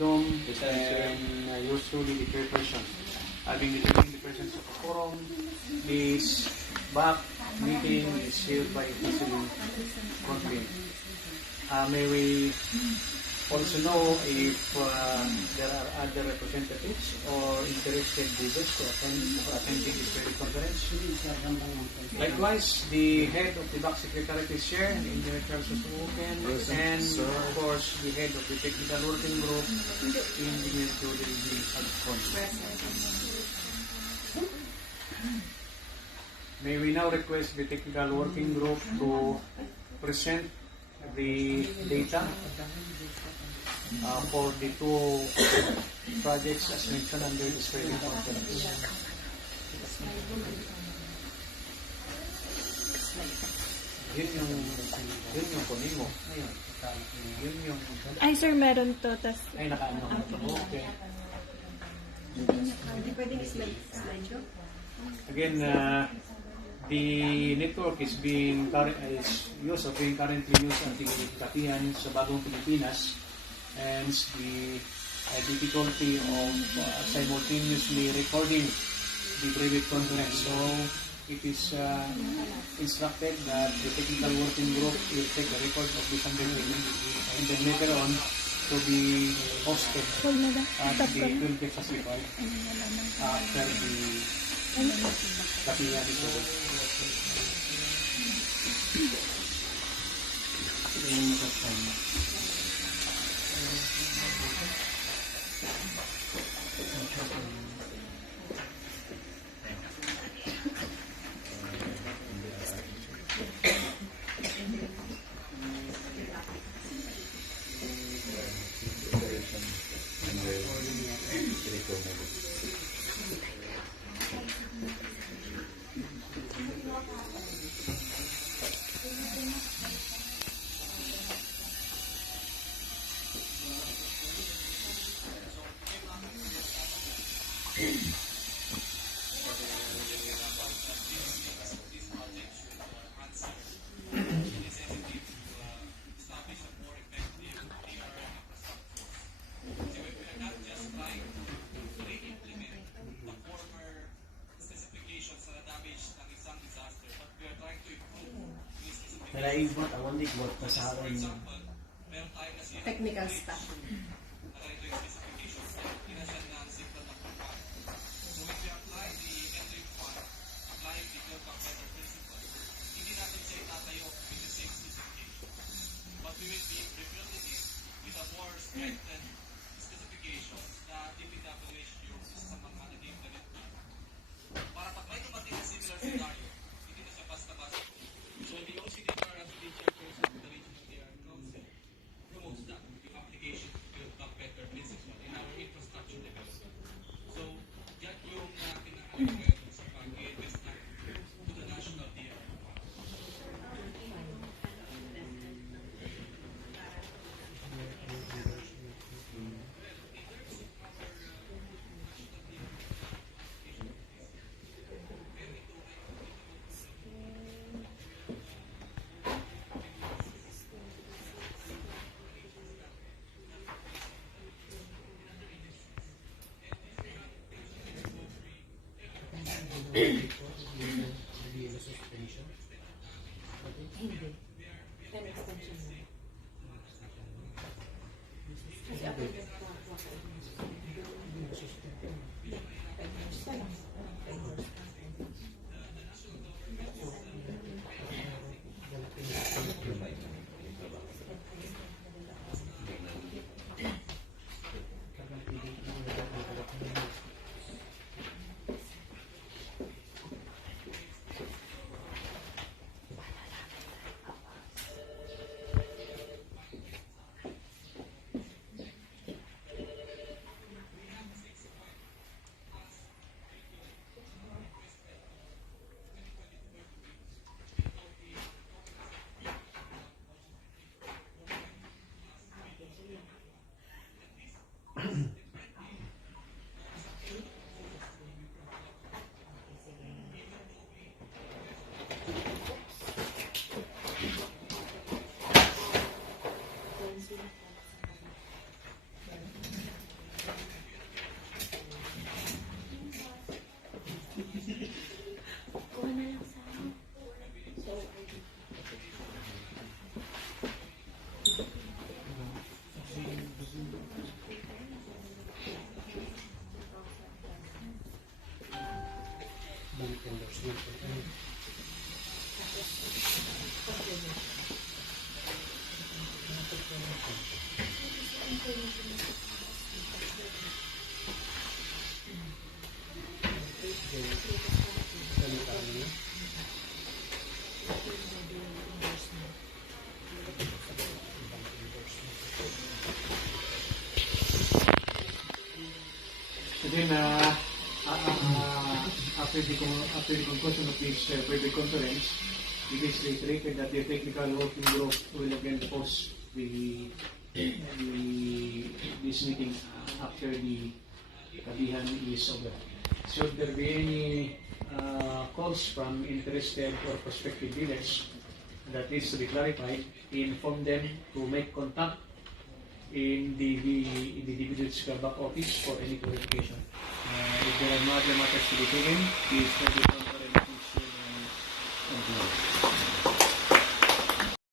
DOM and usually the chairperson. Having determined the presence of a quorum, this back meeting is hereby officially convened. May we also know if there are other representatives or interested leaders to attending this very conference. Likewise, the head of the back secretariat is here, Engineer Charles Susuken, and of course the head of the technical working group, Engineer Jody D. Agcon. May we now request the technical working group to present the data for the two projects as mentioned under this very conference. Yun yung kunin mo. Yun yung... Ay, sir, meron to. Ay, nakaano. Okay. Hindi pwedeng slide. Again, the network is currently used until Katihan sa Bagong Pilipinas, and the difficulty of simultaneously recording the private conference. So it is instructed that the technical working group will take a record of this meeting and then later on to be hosted at the 20 Pacific after the Katihan is over. Nalaibot, ang ulit-bot na sa akin. Technical staff. then, after the conclusion of this private conference, it is reiterated that the technical working group will again post this meeting after the kabihan is over. Should there be any calls from interested or prospective dealers that needs to be clarified, inform them to make contact in the individual's back office for any clarification. If there are no other matters to be taken, please